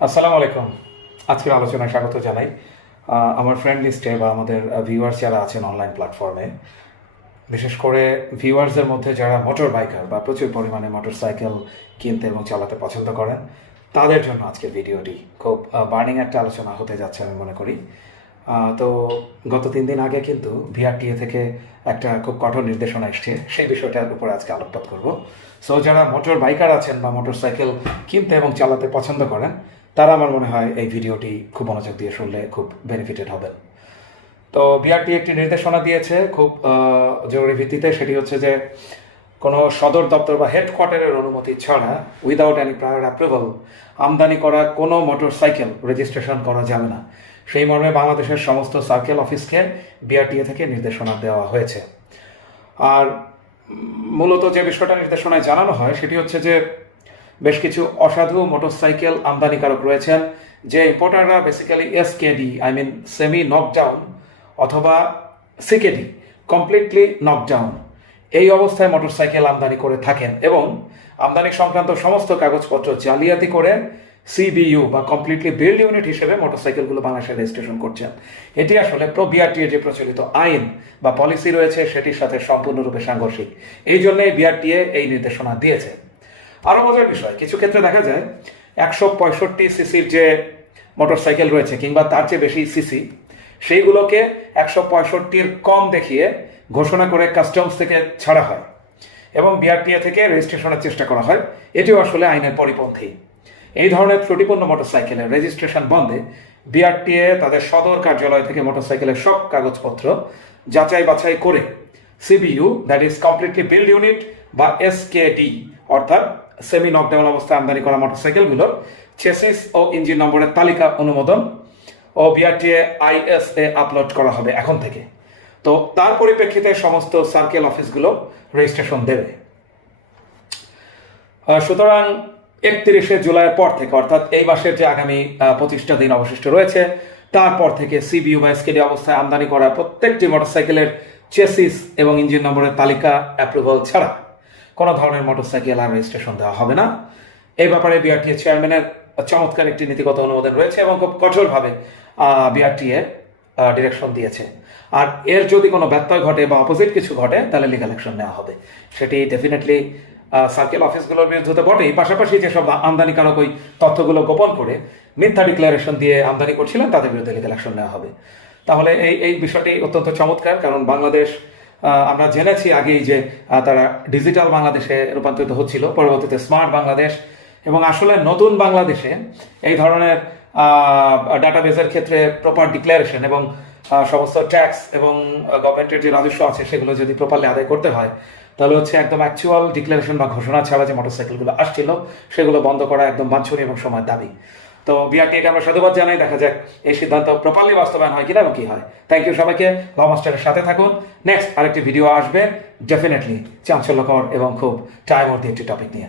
আসসালামু আলাইকুম। আজকের আলোচনায় স্বাগত জানাই। আমার ফ্রেন্ড লিস্টে বা আমাদের ভিউয়ার্স যারা আছেন অনলাইন প্ল্যাটফর্মে বিশেষ করে ভিউয়ার্সদের মধ্যে যারা মোটর বাইকার বা প্রচুর পরিমাণে মোটর সাইকেল কিনতে এবং চালাতে পছন্দ করেন, তাদের জন্য আজকের ভিডিওটি খুব বার্নিং একটা আলোচনা হতে যাচ্ছে আমি মনে করি। তো গত তিন দিন আগে কিন্তু ভিআরটিএ থেকে একটা খুব কঠোর নির্দেশনা এসছে। সেই বিষয়টার উপরে আজকে আলোকপাত করব। সো যারা মোটর বাইকার আছেন বা মোটর সাইকেল কিনতে এবং চালাতে পছন্দ করেন তারা আমার মনে হয় এই ভিডিওটি খুব মনোযোগ দিয়ে শুনলে খুব বেনিফিটেড হবেন তো বিআরটি একটি নির্দেশনা দিয়েছে, খুব জরুরি ভিত্তিতে। সেটি হচ্ছে যে, কোনো সদর দপ্তর বা হেডকোয়ার্টারের অনুমতি ছাড়া উইদাউট এনি প্রায়র অ্যাপ্রুভাল আমদানি করা কোনো মোটর সাইকেল রেজিস্ট্রেশন করা যাবে না। সেই মর্মে বাংলাদেশের সমস্ত সার্কেল অফিসকে বিআরটিএ থেকে নির্দেশনা দেওয়া হয়েছে। আর মূলত যে বিষয়টা নির্দেশনায় জানানো হয়, সেটি হচ্ছে যে বেশ কিছু অসাধু মোটরসাইকেল আমদানিকারক রয়েছেন, যে ইম্পোর্টাররা basically SKD I mean semi knockdown অথবা সিকেডি কমপ্লিটলি নকডাউন এই অবস্থায় মোটরসাইকেল আমদানি করে থাকেন এবং আমদানি সংক্রান্ত সমস্ত কাগজপত্র জালিয়াতি করে সিবিইউ বা কমপ্লিটলি বিল্ড ইউনিট হিসেবে মোটরসাইকেলগুলো বাংলাদেশে রেজিস্ট্রেশন করছেন। এটি আসলে প্রো বিআরটিএ যে প্রচলিত আইন বা পলিসি রয়েছে, সেটির সাথে সম্পূর্ণরূপে সাংঘর্ষিক। এই জন্যই বিআরটিএ এই নির্দেশনা দিয়েছে। আরও মজার বিষয়, কিছু ক্ষেত্রে দেখা যায় একশো পঁয়ষট্টি সিসির যে মোটরসাইকেল রয়েছে কিংবা তার চেয়ে বেশি সিসি, সেইগুলোকে একশো পঁয়ষট্টির কম দেখিয়ে ঘোষণা করে কাস্টমস থেকে ছাড়া হয় এবং বিআরটিএ থেকে রেজিস্ট্রেশনের চেষ্টা করা হয়। এটিও আসলে আইনের পরিপন্থী। এই ধরনের ত্রুটিপূর্ণ মোটরসাইকেলের রেজিস্ট্রেশন বন্ধে বিআরটিএ তাদের সদর কার্যালয় থেকে মোটরসাইকেলের সব কাগজপত্র যাচাই বাছাই করে CBU that is completely build unit বা এসকেডি অর্থাৎ সেমি নকডাউন অবস্থায় আমদানি করা মোটরসাইকেলগুলোর চেসিস ও ইঞ্জিন নম্বরের তালিকা অনুমোদন ও বিআরটিএ আইএসএ আপলোড করা হবে এখন থেকে। তো তার পরিপ্রেক্ষিতে সমস্ত সার্কেল অফিসগুলো রেজিস্ট্রেশন দেবে। সুতরাং একত্রিশে জুলাইয়ের পর থেকে, অর্থাৎ এই মাসের যে আগামী পঁচিশটা দিন অবশিষ্ট রয়েছে, তারপর থেকে সিবিউ বা এসকেডি অবস্থায় আমদানি করা প্রত্যেকটি মোটরসাইকেলের চেসিস এবং ইঞ্জিন নম্বরের তালিকা অ্যাপ্রুভাল ছাড়া কোনো ধরনের মোটরসাইকেল আর রেজিস্ট্রেশন দেওয়া হবে না। এই ব্যাপারে বিআরটিএ চেয়ারম্যানের চমৎকার একটি নীতিগত অনুমোদন রয়েছে এবং খুব কঠোরভাবে বিআরটিএ ডিরেকশন দিয়েছে। আর এর যদি কোনো ব্যত্যয় ঘটে বা অপোজিট কিছু ঘটে, তাহলে লিগাল অ্যাকশন নেওয়া হবে। সেটি ডেফিনেটলি সার্কেল অফিসগুলোর বিরুদ্ধে তো বটেই। পাশাপাশি যেসব আমদানিকারক ওই তথ্যগুলো গোপন করে মিথ্যা ডিক্লারেশন দিয়ে আমদানি করছিলেন, তাদের বিরুদ্ধে লিগাল অ্যাকশন নেওয়া হবে। তাহলে এই এই বিষয়টি অত্যন্ত চমৎকার, কারণ বাংলাদেশ আমরা জেনেছি আগেই যে তারা ডিজিটাল বাংলাদেশে রূপান্তরিত হচ্ছিল, পরবর্তীতে স্মার্ট বাংলাদেশ এবং আসলে নতুন বাংলাদেশে এই ধরনের ডাটাবেসের ক্ষেত্রে প্রপার ডিক্লারেশন এবং সমস্ত ট্যাক্স এবং গভর্নমেন্টের যে রাজস্ব আছে সেগুলো যদি প্রপারলি আদায় করতে হয়, তাহলে হচ্ছে একদম অ্যাকচুয়াল ডিক্লারেশন বা ঘোষণা ছাড়া যে মোটরসাইকেলগুলো আসছিল, সেগুলো বন্ধ করা একদম বাঞ্ছনীয় এবং সময় দাবি। তো বিআরটিকে আমরা সাধুবাদ জানাই, দেখা যাক এই সিদ্ধান্ত প্রপারলি বাস্তবায়ন হয় কিনা এবং কি হয়। থ্যাংক ইউ সবাইকে ল মাস্টারের সাথে থাকুন। নেক্সট আরেকটি ভিডিও আসবে ডেফিনেটলি চাঞ্চল্যকর এবং খুব টাইম একটি টপিক নিয়ে।